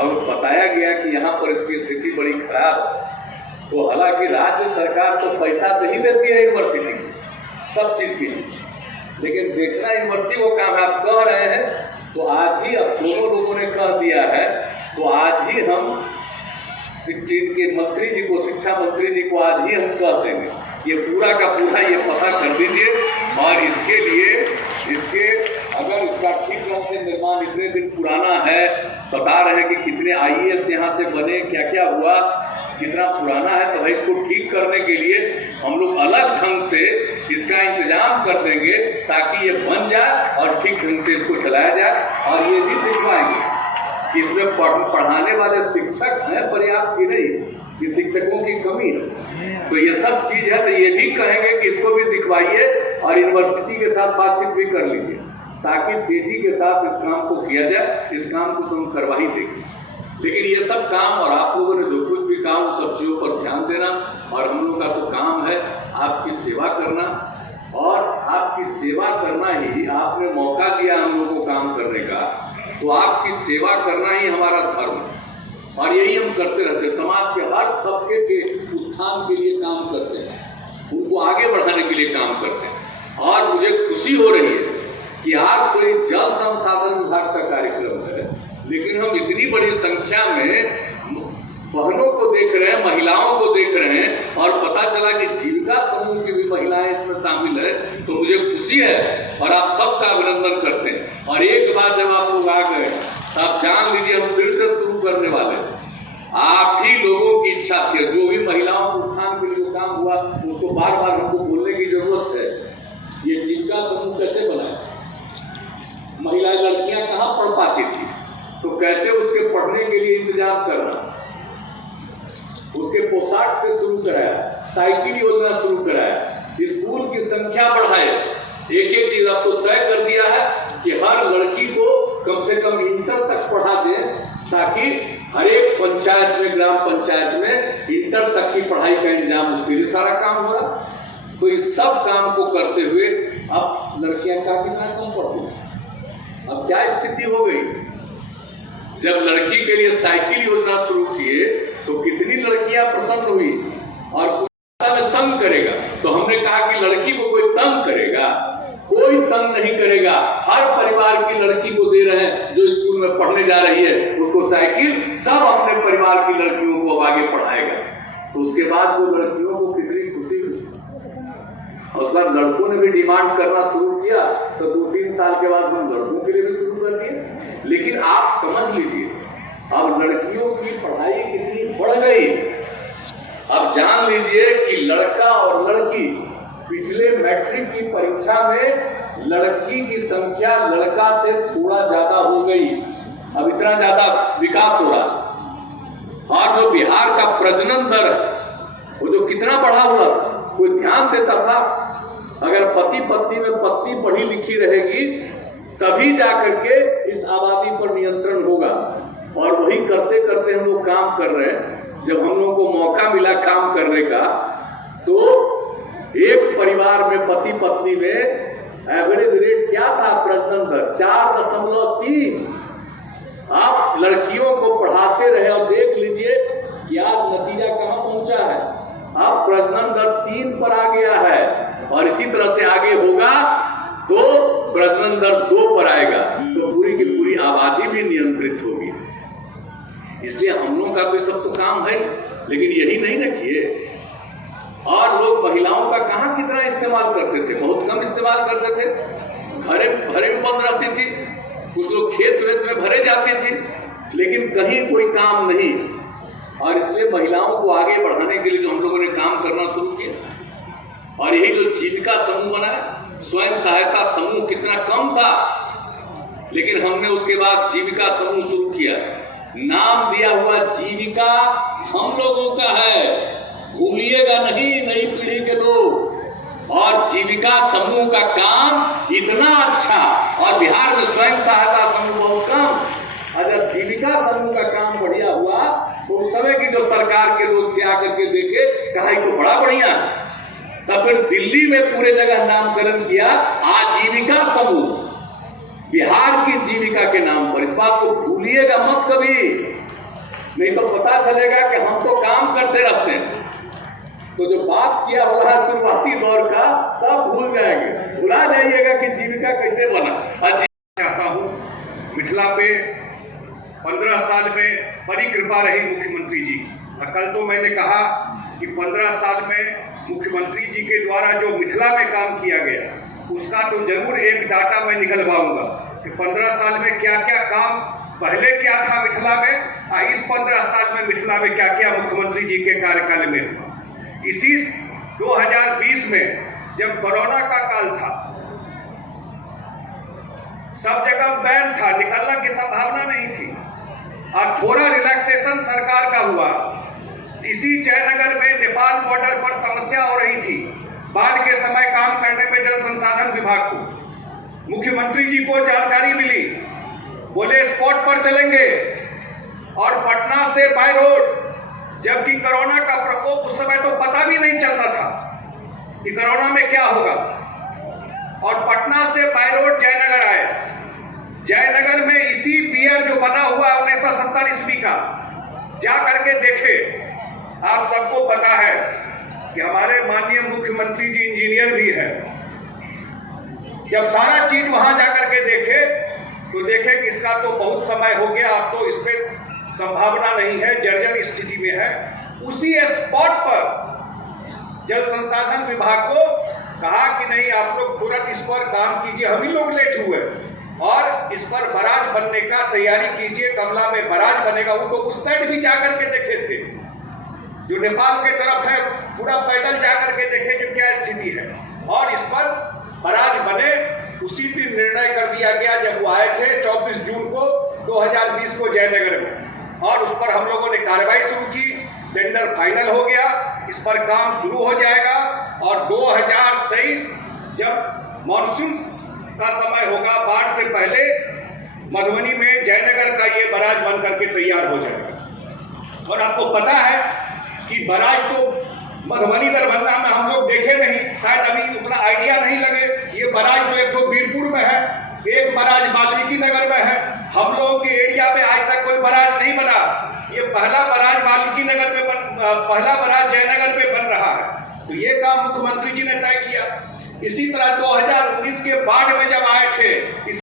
और बताया गया कि यहाँ पर इसकी स्थिति बड़ी खराब है। तो हालांकि राज्य सरकार तो पैसा तो ही देती है यूनिवर्सिटी को सब चीज की, लेकिन देखना यूनिवर्सिटी को काम है। आप कह रहे हैं तो आज ही, अब दोनों लोगों ने कह दिया है, तो आज ही हम इनके मंत्री जी को, शिक्षा मंत्री जी को आज ही हम कह देंगे, ये पूरा का पूरा ये पता कर दीजिए। और इसके लिए अगर इसका ठीक ढंग से निर्माण, इतने दिन पुराना है, बता रहे हैं कि कितने IAS यहाँ से बने, क्या क्या हुआ, कितना पुराना है, तो भाई इसको ठीक करने के लिए हम लोग अलग ढंग से इसका इंतजाम कर देंगे ताकि ये बन जाए और ठीक ढंग से इसको चलाया जाए। और ये भी दिखवाएंगे कि इसमें पढ़ाने वाले शिक्षक हैं पर्याप्त की नहीं, कि शिक्षकों की कमी है। तो ये सब चीज है, तो ये भी कहेंगे कि इसको भी दिखवाइए और यूनिवर्सिटी के साथ बातचीत भी कर लीजिए ताकि तेजी के साथ इस काम को किया जाए। इस काम को तो हम करवा ही देंगे, लेकिन ये सब काम और आप लोगों ने जो कुछ भी काम, उन सब चीजों पर ध्यान देना। और हम लोग का तो काम है आपकी सेवा करना, और आपकी सेवा करना ही, आपने मौका दिया हम लोगों को काम करने का, तो आपकी सेवा करना ही हमारा धर्म है। और यही हम करते रहते हैं, समाज के हर तबके के उत्थान के लिए काम करते हैं, उनको आगे बढ़ाने के लिए काम करते हैं। और मुझे खुशी हो रही है कि आज कोई जल संसाधन विभाग का कार्यक्रम है, लेकिन हम इतनी बड़ी संख्या में बहनों को देख रहे हैं, महिलाओं को देख रहे हैं, और पता चला कि जीविका समूह की भी महिलाएं इसमें शामिल है, तो मुझे खुशी है और आप सबका अभिनंदन करते हैं। और एक बार जब आप लोग आ गए तो आप जान लीजिए हम फिर से शुरू करने वाले हैं। आप ही लोगों की इच्छा थी, जो भी महिलाओं को उत्थान के लिए काम हुआ उसको बार बार हमको बोलने की जरूरत है। ये जीविका समूह कैसे बनाए, महिला लड़कियां कहाँ पढ़ पाती थी, तो कैसे उसके पढ़ने के लिए इंतजाम करना, उसके पोशाक से शुरू कराया, साइकिल योजना शुरू कराया, स्कूल की संख्या बढ़ाए। एक एक चीज आपको तय कर दिया है कि हर लड़की को कम से कम इंटर तक पढ़ा दें, ताकि हर एक पंचायत में, ग्राम पंचायत में इंटर तक की पढ़ाई का इंतजाम, उसके लिए सारा काम हो रहा। तो इस सब काम को करते हुए अब लड़कियां का कितना कम पढ़ती हैं। अब क्या स्थिति हो गई, जब लड़की के लिए साइकिल योजना शुरू किए तो कितनी लड़कियां प्रसन्न हुई, और में तंग करेगा, तो हमने कहा कि लड़की को कोई तंग करेगा, कोई तंग नहीं करेगा। हर परिवार की लड़की को दे रहे हैं जो स्कूल में पढ़ने जा रही है, उसको साइकिल, सब अपने परिवार की लड़कियों को अब आगे पढ़ाएगा। तो उसके बाद वो लड़कियों को कितनी खुशी हुई, और उस बाद लड़कों ने भी डिमांड करना शुरू किया, तो 2-3 साल के बाद हम लड़कों के लिए भी शुरू कर दिए। लेकिन आप समझ लीजिए अब लड़कियों की पढ़ाई कितनी बढ़ गई। अब जान लीजिए कि लड़का और लड़की, पिछले मैट्रिक की परीक्षा में लड़की की संख्या लड़का से थोड़ा ज्यादा हो गई। अब इतना ज्यादा विकास हो रहा। और जो बिहार का प्रजनन दर वो जो कितना बढ़ा हुआ था, कोई ध्यान देता था? अगर पति पत्नी में पत्नी पढ़ी लिखी रहेगी तभी जाकर के इस आबादी पर नियंत्रण होगा। और वही करते करते हम लोग काम कर रहे हैं। जब हम लोग को मौका मिला काम करने का, तो एक परिवार में पति पत्नी में एवरेज रेट क्या था प्रजनन दर? 4.3। आप लड़कियों को पढ़ाते रहे और देख लीजिए कि आज नतीजा कहां पहुंचा है। अब प्रजनन दर 3 पर आ गया है, और इसी तरह से आगे होगा तो प्रजनन दर 2 पर आएगा, तो पूरी की पूरी आबादी भी नियंत्रित होगी। इसलिए हम लोगों का तो सब तो काम है, लेकिन यही नहीं ना किए। और लोग महिलाओं का कहां कितना इस्तेमाल करते थे, बहुत कम इस्तेमाल करते थे। घरे में बंद रहती थी, कुछ लोग खेत वेत में भरे जाते थे, लेकिन कहीं कोई काम नहीं। और इसलिए महिलाओं को आगे बढ़ाने के लिए जो हम लोगों ने काम करना शुरू किया, और यही जो जीविका समूह बनाया, स्वयं सहायता समूह कितना कम था, लेकिन हमने उसके बाद जीविका समूह शुरू किया। नाम दिया हुआ जीविका हम लोगों का है, भूलिएगा नहीं, नई पीढ़ी के लोग। और जीविका समूह का काम इतना अच्छा, और बिहार में स्वयं सहायता समूह बहुत कम। अगर जीविका समूह का काम बढ़िया हुआ तो उस समय की जो सरकार के लोग थे आकर के देखे, कहा तो बड़ा बढ़िया। तब फिर दिल्ली में पूरे जगह नामकरण किया आजीविका समूह, बिहार की जीविका के नाम पर। इस बात को भूलिएगा मत कभी। नहीं तो पता चलेगा कि हम तो काम करते रहते हैं। तो जो बात किया हुआ है शुरुआती दौर का सब भूल जाएंगे, भुला जाइएगा कि जीविका कैसे बना। चाहता हूं मिथिला पे 15 साल में बड़ी कृपा रही मुख्यमंत्री जी की। कल तो मैंने कहा कि 15 साल में मुख्यमंत्री जी के द्वारा जो मिथिला में काम किया गया उसका तो जरूर एक डाटा मैं निकलवाऊंगा कि 15 साल में क्या क्या काम पहले क्या था मिथिला में और इस 15 साल में मिथिला में क्या क्या मुख्यमंत्री जी के कार्यकाल में हुआ। इसी 2020 में जब कोरोना का काल था, सब जगह बैन था, निकलने की संभावना नहीं थी और थोड़ा रिलैक्सेशन सरकार का हुआ। इसी जयनगर में नेपाल बॉर्डर पर समस्या हो रही थी, बाढ़ के समय काम करने में जल संसाधन विभाग को मुख्यमंत्री जी को जानकारी मिली, बोले स्पॉट पर चलेंगे और पटना से बाय रोड, जबकि कोरोना का प्रकोप उस समय तो पता भी नहीं चलता था कि कोरोना में क्या होगा। और पटना से बाय रोड जयनगर आए। जयनगर में इसी पियर जो बना हुआ 1970 ईस्वी का जा करके देखे। आप सबको पता है कि हमारे माननीय मुख्यमंत्री जी इंजीनियर भी है। जब सारा चीज वहां जाकर के देखे तो देखे कि इसका तो बहुत समय हो गया, अब तो इस पे संभावना नहीं है, जर्जर स्थिति में है। उसी स्पॉट पर जल संसाधन विभाग को कहा कि नहीं, आप लोग तुरंत इस पर काम कीजिए, हम ही लोग लेट हुए और इस पर बराज बनने का तैयारी कीजिए। कमला में बराज बनेगा। वो तो उस साइड भी जाकर के देखे थे, जो नेपाल के तरफ है, पूरा पैदल जाकर के देखे जो क्या स्थिति है और इस पर बराज बने। उसी दिन निर्णय कर दिया गया जब वो आए थे 24 जून को 2020 को जयनगर में, और उस पर हम लोगों ने कार्रवाई शुरू की। टेंडर फाइनल हो गया, इस पर काम शुरू हो जाएगा और 2023 जब मॉनसून का समय होगा, बाढ़ से पहले मधुबनी में जयनगर का ये बराज बन करके तैयार हो जाएगा। और आपको पता है कि बराज तो मधुबनी दरभंगा में हम लोग देखे नहीं, शायद अभी उतना आइडिया नहीं लगे। ये बराज तो एक तो बीरपुर में है, एक बराज वाल्मीकि नगर में है। हम लोगों के एरिया में आज तक कोई बराज नहीं बना। ये पहला बराज वाल्मीकि नगर में पहला बराज जयनगर में बन रहा है। तो ये काम मुख्यमंत्री जी ने तय किया। इसी तरह 2019 के बाढ़ में जब आए थे,